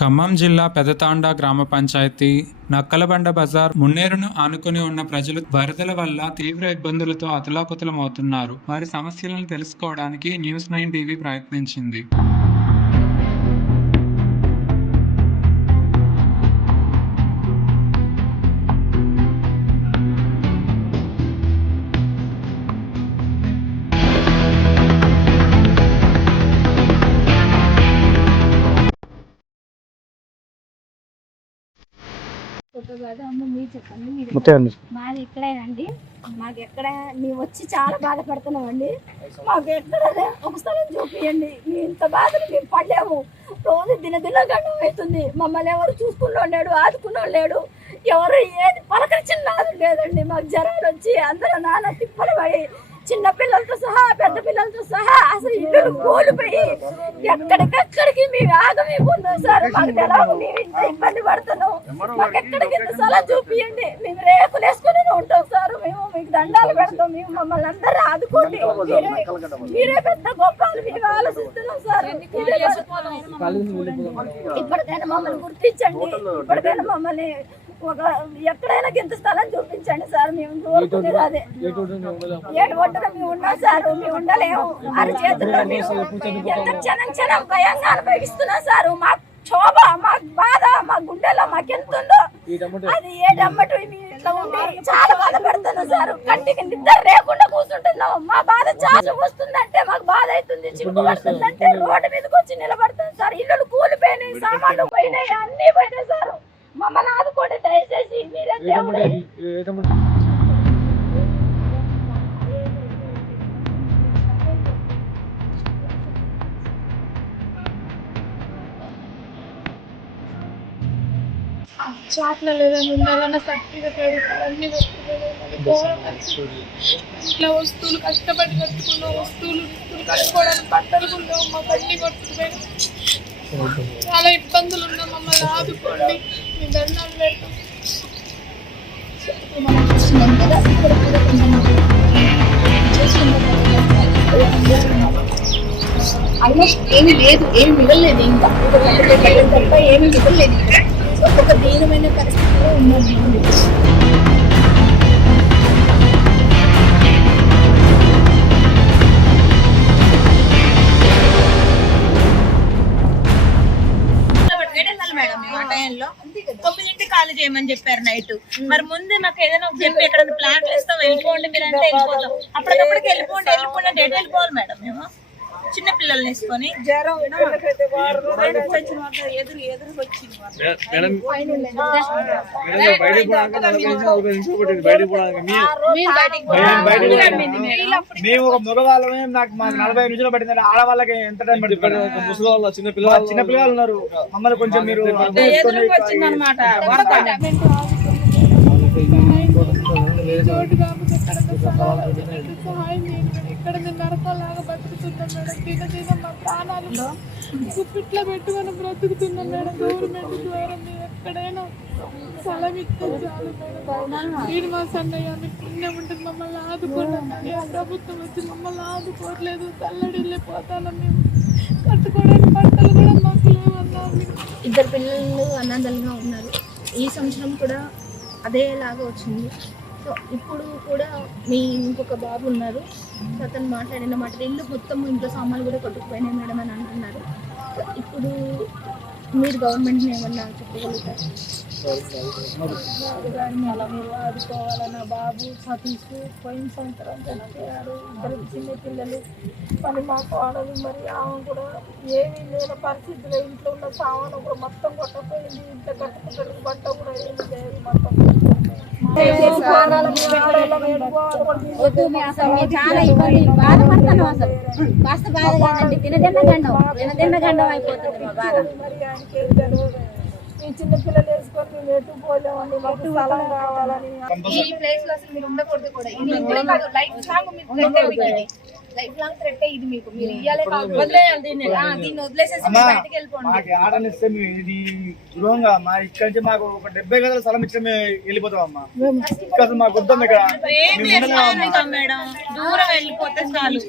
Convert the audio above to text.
ఖమ్మం జిల్లా పెదతాండా గ్రామ పంచాయతీ నక్కలబండ బజార్ మున్నేరును ఆనుకుని ఉన్న ప్రజలు వరదల వల్ల తీవ్ర ఇబ్బందులతో అతలాకుతలమవుతున్నారు. వారి సమస్యలను తెలుసుకోవడానికి న్యూస్9 టీవీ ప్రయత్నించింది. మాది ఇక్కడేనండి. మాకు ఎక్కడ మేము వచ్చి చాలా బాధపడుతున్నామండి. మాకు ఎక్కడ ఒక స్థలం చూపియండి. మేము ఇంత బాధలు మేము పడలేము. రోజు దినదిన గండం అవుతుంది. మమ్మల్ని ఎవరు చూసుకున్నాడు లేడు, ఆదుకున్నాడు లేడు, ఎవరు ఏది పలకరించిన నాదు లేదండి. మాకు జ్వరాలు వచ్చి అందరూ నాన్న తిప్పలు పడి చిన్న పిల్లలతో సహా పెద్ద పిల్లలతో సహా అసలు ఇల్లు కోల్పోయి ఎక్కడికెక్కడికి మేము ఆగమైపోతున్నాం సార్. మాకు తెలవదు, మేము ఇంత ఇబ్బంది పడుతున్నాం. మాకు ఎక్కడికి ఇంత సలహా చూపియండి. మేము రేకులు వేసుకుని ఉంటాం సార్. మేము మీకు దండాలు పెడతాం. మేము మమ్మల్ని అందరూ ఆదుకోండి. మీరే పెద్ద గొప్పలు మేము ఆలోచిస్తున్నాం సార్. ఇప్పటికైనా మమ్మల్ని గుర్తించండి. ఇప్పటికైనా మమ్మల్ని ఎక్కడైనా ఇంత స్థలం చూపించండి సార్. మేము కోరుకునేది అదే. ఏడు ఒడ్డున మేము ఉన్నాం సార్. మేము ఉండలేము. అరి చేతుల్లో ఎంత క్షణం భయంగా అనుభవిస్తున్నాం సార్. మా క్షోభ, మా బాధ, మా గుండెలో మాకెంతుందో అది ఏడమ్మటి ఇట్లా ఉండి చాలా బాధపడుతున్నాం సార్. కంటికి నిద్ర లేకుండా కూర్చుంటున్నాం. మా బాధ చాలా వస్తుందంటే మాకు బాధ అవుతుంది. చిక్కు పడుతుందంటే రోడ్డు మీదకి వచ్చి నిలబడుతుంది సార్. ఇల్లు కూలిపోయినాయి, సామాన్లు పోయినాయి, అన్ని పోయినాయి సార్. మమ్మల్ని ఆదుకోండి దయచేసి. మీరే దేవుడు. చాట్ల లేదని ఉండాలన్న సర్టిఫికెట్ అన్ని ఇట్లా వస్తువులు కష్టపడి కట్టుకున్న వస్తువులు కట్టుకోవడానికి బట్టలు కూడా మా బండి కొట్టుకుపోయినా చాలా ఇబ్బందులు ఉన్నాం. మమ్మల్ని ఆదుకోండి. మీ దండాలు పెడతాం. ఏమి లేదు, ఏమి మిగలలేదు. ఇంకా తప్ప ఏమి మిగలలేదు. ఒక దీనమైన పరిస్థితిలో ఉన్నది. మేడం ఆ టైంలో 9ంటికి ఖాళీ చేయమని చెప్పారు నైట్. మరి ముందే మాకు ఏదైనా చెప్పి ఎక్కడ ప్లాన్ చేస్తాం, వెళ్ళిపోండి మీరు అంటే వెళ్ళిపోతాం. అప్పటికప్పటికి వెళ్ళిపోండి డేట్ వెళ్ళిపోవాలి మేడం. మేము చిన్న పిల్లల్ని వేసుకొని మేము ఒక మగవాళ్ళమే. నాకు 40 నిమిషాలు పట్టిందంటే ఆడవాళ్ళకి ఎంత టైం పడుతుంది? చిన్న పిల్లలు ఉన్నారు. మమ్మల్ని కొంచెం మీరు వచ్చిందనమాట. ఇక్కడ నరకలాగా బతుకుతున్నాం మేడం. తిన మా ప్రాణాలు గుప్పిట్లో పెట్టి మనం బ్రతుకుతున్నాం మేడం. గవర్నమెంట్ ద్వారా మీరు ఎక్కడైనా స్థలం ఇస్తే చాలు మేడం. వీడు మా సన్నయ్య మీకు పుణ్యం ఉంటుంది. మమ్మల్ని ఆదుకోండి. ప్రభుత్వం వచ్చి మమ్మల్ని ఆదుకోవట్లేదు. తల్లడి వెళ్ళిపోతాను. మేము కట్టుకోవడానికి బట్టలు కూడా మాకు లేవన్నా. ఇద్దరు పిల్లలు అనాథలుగా ఉన్నారు. ఈ సంవత్సరం కూడా అదేలాగా వచ్చింది. సో ఇప్పుడు కూడా మీ ఇంకొక బాబు ఉన్నారు. సో అతను మాట్లాడిన మాట ఇల్లు మొత్తం ఇంట్లో సామాన్లు కూడా కొట్టుకుపోయినాయి మేడం అని అంటున్నారు. సో ఇప్పుడు మీరు గవర్నమెంట్ని ఏమన్నా చెప్పగలుగుతారు? గారిని అలా మీరు ఆదుకోవాలన్న బాబు సతీష్ పోయిన సంవత్సరం చనిపోయారు. ఇద్దరు చిన్న పిల్లలు పని మాకు ఆడదు. మరి ఆమె కూడా ఏమీ లేని పరిస్థితిలో ఇంట్లో ఉన్న సామాను కూడా మొత్తం కొట్టపోయింది. ఇంట్లో కట్టుకుంటారు బట్ట కూడా ఏమి లేదు. మొత్తం చాలా ఇబ్బంది బాధపడతాను. అసలు కాస్త బాధ కాదండి. తినదిన్న గండం అయిపోతుంది మా బాధ. ఈ చిన్న పిల్లలు వేసుకొని మేము ఎటు పోలేమండి. మాకు స్థలం కావాలని. ఈ ప్లేస్ లో అసలు మీరు ఉండకూడదు కూడా. ఇది లైఫ్ లాంగ్ థ్రెట్ ఇది. మీకు మీరు ఇయ్యాలే కాదు, వదిలేయాలి. దీన్ని వదిలేసేసి బయటకు వెళ్ళిపోండి. ఆడనిస్తే ఇది దూరంగా మా ఇక్కడ నుంచి మాకు ఒక 70 గజాల స్థలం ఇచ్చి మేము వెళ్ళిపోతాం అమ్మా. ఇక్కడ మాకు వద్దాం. ఇక్కడ మేడం దూరం వెళ్ళిపోతే చాలు.